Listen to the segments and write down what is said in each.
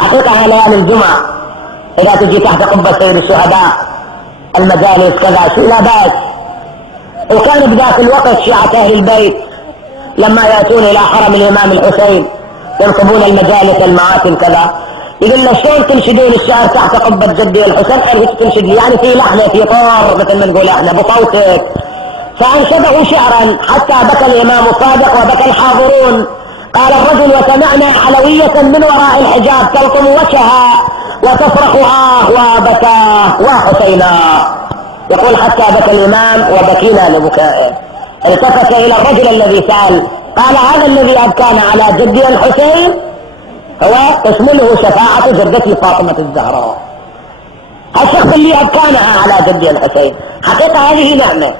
حقيقة ليالي الجمعة إذا تجي تحت قبة سيد الشهداء المجالس كذا شيء لا بأس. وكان بذاك الوقت شيعة أهل البيت لما يأتون إلى حرم الإمام الحسين ينصبون المجالس المآتم كذا، يقول له شلون تنشدون الشعر تحت قبة جدي الحسين؟ عرفت تنشد لي يعني في لحنة في طار مثل ما نقول احنا بصوتك. فأنشده شعرا حتى بكى الإمام الصادق وبكى الحاضرون. قال الرجل وسمعنا حلوية من وراء الحجاب تلطم وجهها وتصرخ وبكاه وحسينا. يقول حتى بكى الإمام وبكينا لبكائه. التفت إلى الرجل الذي سأل قال هذا الذي أبكانا على جدي الحسين هو تشمله شفاعة جدتي فاطمة الزهراء. الشخص اللي أبكانها على جدي الحسين حقيقة هذه نعمة،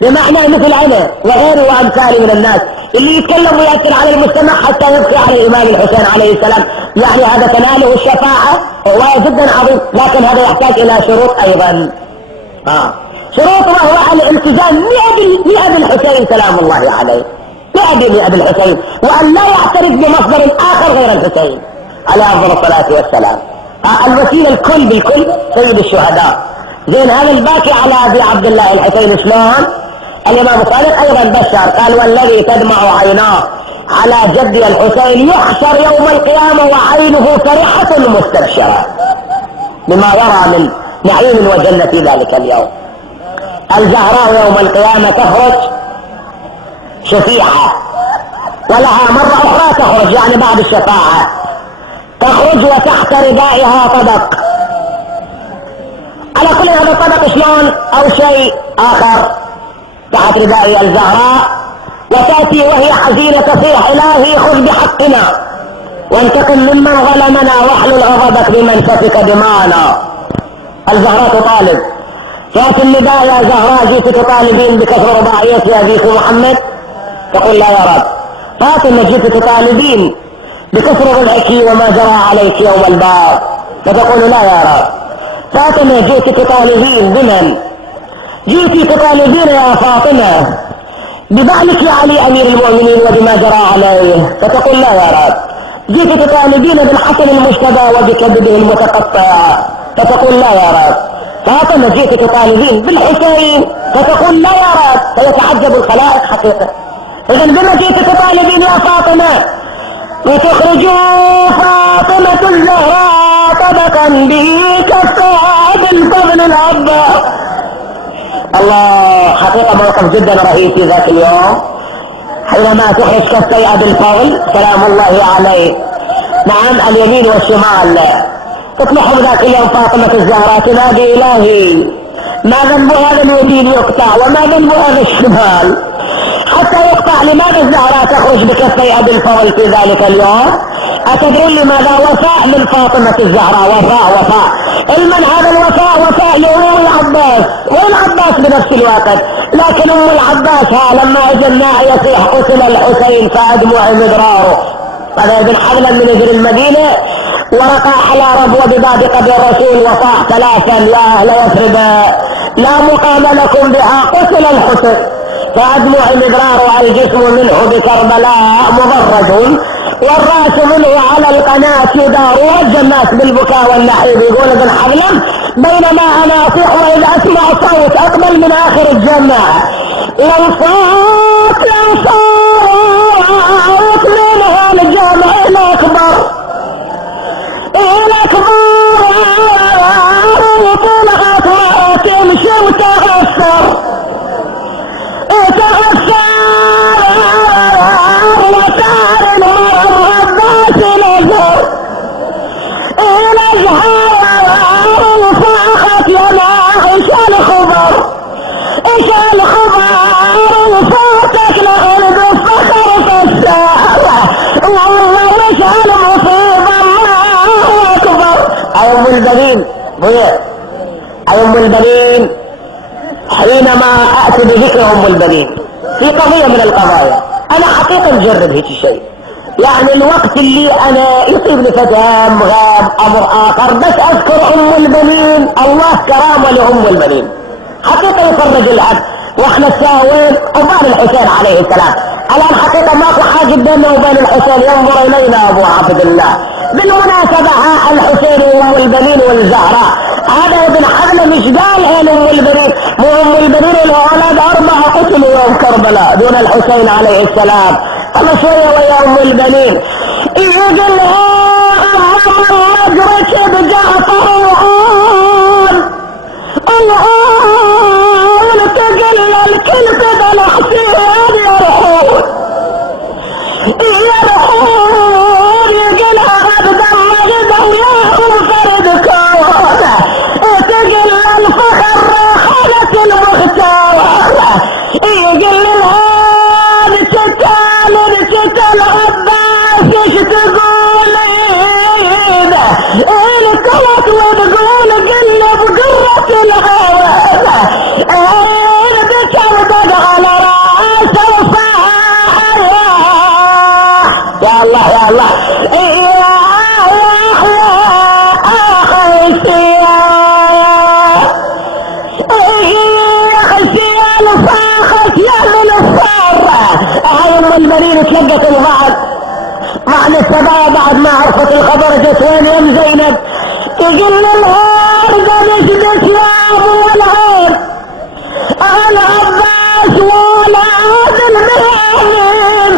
بمعنى مثل أنا وغيره وأمثالي من الناس اللي يتكلم ويأثر على المجتمع حتى يبكي على الإمام الحسين عليه السلام، يعني هذا تناله الشفاعة وهو جدا عظيم. لكن هذا يحتاج إلى شروط أيضا. شروط وهو الالتزام بأبي الحسين سلام الله عليه، بأبي الحسين، وأن لا يعترف بمصدر آخر غير الحسين على أفضل الصلاة والسلام. الوسيلة الكل بالكل سيد الشهداء. زين هذا الباكي على أبي عبد الله الحسين شلون؟ الإمام الصادق أيضا بشر قال والذي تدمع عيناه على جدي الحسين يحشر يوم القيامة وعينه فرحة مستبشرة بما يرى من نعيم وجنة في ذلك اليوم. الزهراء يوم القيامة تخرج شفيعة، ولها مرة أخرى تخرج يعني بعد الشفاعة تخرج وتحت ردائها طبق. على كل هذا الطبق شلون أو شيء آخر تحت رداء الزهراء، وتأتي وهي حزينة تصيح إلهي خذ بحقنا وانتقم ممن ظلمنا واحلل غضبك بمن سفك دماءنا. الزهراء تطالب فات النداء يا زهراء جئت تطالبين بكسر رباعية أبيك محمد؟ تقول لا يا رب. فاطمة جئت تطالبين بكسر ربعك وما جرى عليك يوم الباب؟ فتقول لا يا رب. فاطمة جئت تطالبين بمن؟ جئت تطالبين يا فاطمة ببعلك يا علي أمير المؤمنين وبما جرى عليه؟ فتقول لا يا رب. جئت تطالبين بالحسن المجتبى وبكبده المتقطع؟ فتقول لا يا رب. فاطمة جئت تطالبين بالحسين؟ فتقول لا يا رب. فيتعجب الخلائق حقيقة. إذن بما جئت تطالبين يا فاطمة؟ وتخرجوا فاطمة الزهراء طبقا به كالصعد الفضل العباس. الله حقيقة موقف جدا رهيب في ذاك اليوم حينما تخرج كفي أبي الفضل سلام الله عليه، نعم اليمين والشمال، تطلح ذاك اليوم فاطمة الزهراء تنادي إلهي ما ذنب هذا اليمين يقطع وما ذنب هذا الشمال حتى يقطع؟ لماذا الزهراء تخرج بكفي أبي الفضل في ذلك اليوم؟ أتدرون لماذا؟ وفاء من فاطمة الزهراء، وفاء. علما هذا الوفاء وفاء لأم العباس والعباس بنفس الوقت، لكن أم العباس لما اجى الناعي يصيح قتل الحسين فأدمع مدراره، هذا ابن حبلا من ابن المدينة ورقع على ربوة بباب قبر الرسول وصاح ثلاثا يا أهل يثرب لا مقام لكم بها قتل الحسين فأدمع مدراره الجسم منه بكربلاء مضرج والرأس منه على القناة يدار وجه الناس بالبكاء والنحيب. يقول ابن حبلم بينما أنا أصيح وإذا أسمع صوت أقبل من آخر الجماعة لو صوت منها الجامع الأكبر وطلعت وتمشي وتغسر وصار المرض عباس نزر إلى الزهار وفاخت لنا إيش الخبر وفاتك لأرض الفخر فالساعة والله وش المصيبة الله أكبر. أيوم البنين أيوم البنين حينما أأتي بذكر أم البنين في قضية من القضايا أنا حقيقة نجرب هيك شيء، يعني الوقت اللي أنا يصيبني فتام غاب أمر آخر بس أذكر أم البنين الله كرامة لأم البنين حقيقة يفرج العبد. وإحنا الساوين قبال الحسين عليه السلام الآن حقيقة ماكو حاجة بيننا وبين الحسين ينظر إلينا أبو عبد الله، بالمناسبة الحسين وام البنين والزهراء، هذا ابن حزم مش قال هنا ام البنين، مو ام البنين الاولاد 4 قتلوا يوم كربلاء دون الحسين عليه السلام. الله شوية ويا ام البنين يقول امام مجرك بجعفر الآن تقل الكل كذا الحسين يرحون يقلها غدا غدا وياهم فرد كون تقل الفخر خالة المختار يقل هذا ستال عباس ايش تقول الكوت وتقول قلب قرة الهوى بتردد على راس الفاحر يا الله يا الله البنين تلقت البعض مع السباب بعد ما عرفت الخبر جت وين يم زينب تقول الهار قدس بسلام والهار العباس ولاد المهين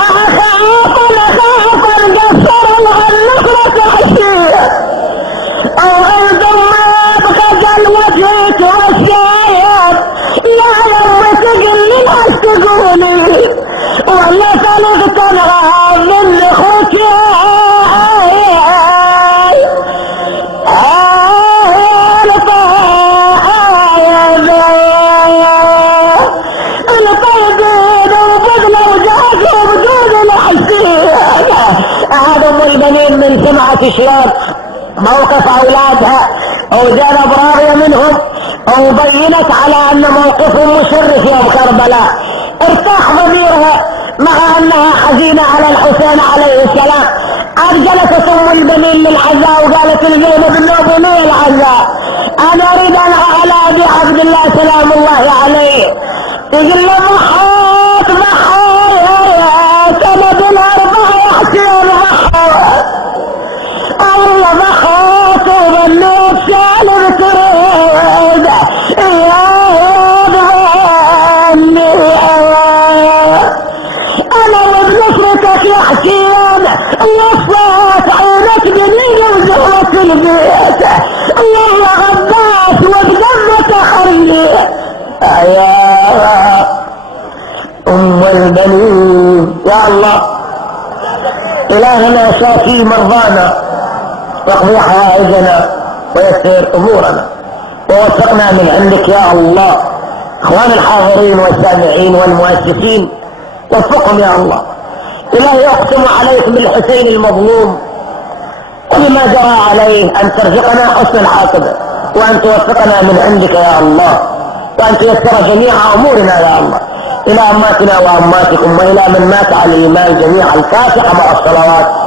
اخاف قصر الغلق تحشيه او عندهم ما يبقى قلوتي توسيب يا يوم تقل الناس تقولي والله خلقت الغاب من اخوك الطيبين وبدنا وجاكوا بدون الحسين. هذا ام البنين من سمعت شلون موقف اولادها وزينب راضيه منهم وبينت على ان موقفهم مشرف يوم كربلاء، ارتاح ضميرها مع انها حزينة على الحسين عليه السلام. جلست ام البنين للعزاء وقالت لزينب النوب لي العزاء انا اريد ان اعلى بعبد الله سلام الله عليه. تقول له محاط سند الاربع يحسين الله محاط وبنوك سالم تريد انا وبنصرتك يا حسين وصلت عينك بنية وزهرة البيت الله غباس وبدمك حرية يا ام البنين. يا الله الهنا شافي مرضانا واقضي حوائجنا ويسر امورنا ووفقنا من عندك يا الله. اخوان الحاضرين والسامعين والمؤسسين وفقهم يا الله. إلهي أقسم عليك بالحسين المظلوم وبما جرى عليه أن ترزقنا حسن العاقبة وأن توفقنا من عندك يا الله وأن تيسر جميع أمورنا يا الله إلى أماتنا وأماتكم وإلى من مات على الإيمان جميع الفاتحة مع الصلوات.